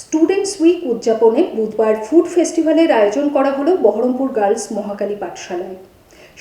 Students week উদযাপনে বুধবার food ফেস্টিভ্যালের আয়োজন করা হলো বহরমপুর গার্লস মহাকালী পাঠশালায়।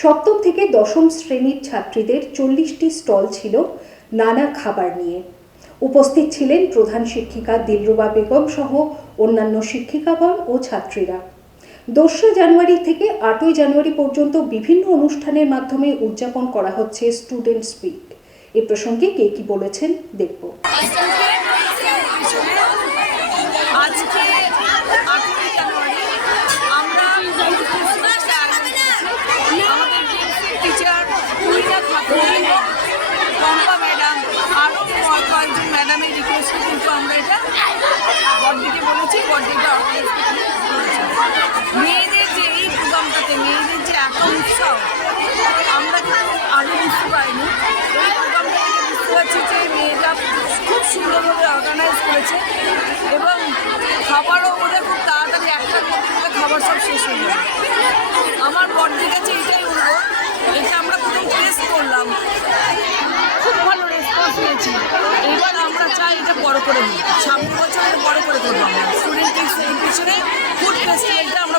সপ্তম থেকে দশম শ্রেণির ছাত্রীদের চল্লিশটি স্টল ছিল নানা খাবার নিয়ে। উপস্থিত ছিলেন প্রধান শিক্ষিকা দিলরুবা বেগম সহ অন্যান্য শিক্ষিকাগণ ও ছাত্রীরা। দোসরা জানুয়ারি থেকে আটই জানুয়ারি পর্যন্ত বিভিন্ন অনুষ্ঠানের মাধ্যমে উদযাপন করা হচ্ছে স্টুডেন্টস উইক। এ প্রসঙ্গে কে কি বলেছেন দেখব আজকে আঠেরোই জানুয়ারি আমরা ক্রিসমাস আয়োজন করেছি। আমাদের টিচার মহিলা খাতুন পম্পা ম্যাডাম আরও কয়েকজন ম্যাডামের রিকোয়েস্টে কিন্তু আমরা এটা বড্ডিকে মেয়েদের যে এই প্রোগ্রামটাতে, মেয়েদের যে এত উৎসব, আমরা কিন্তু আগে বুঝতে পারিনি। এই প্রোগ্রামটা বুঝতে পারছি যে মেয়েরা খুব সুন্দরভাবে অর্গানাইজ করেছে এবং খাবারও ওদের খুব তাড়াতাড়ি একটার মধ্যে খাবার সব শেষ হয়ে যাবে আমার বড়দির কাছে এটাই অনুরোধ এটা আমরা প্রথম টেস্ট করলাম। খুব ভালো রেসপন্স পেয়েছি এবার আমরা চাই এটা বড় করে নিই সামনের বছর বড় করে করব আমরা স্টুডেন্ট সেলিব্রেশনে ফুড ফেস্টিভ্যালটা আমরা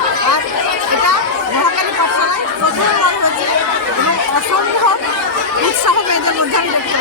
Thank you.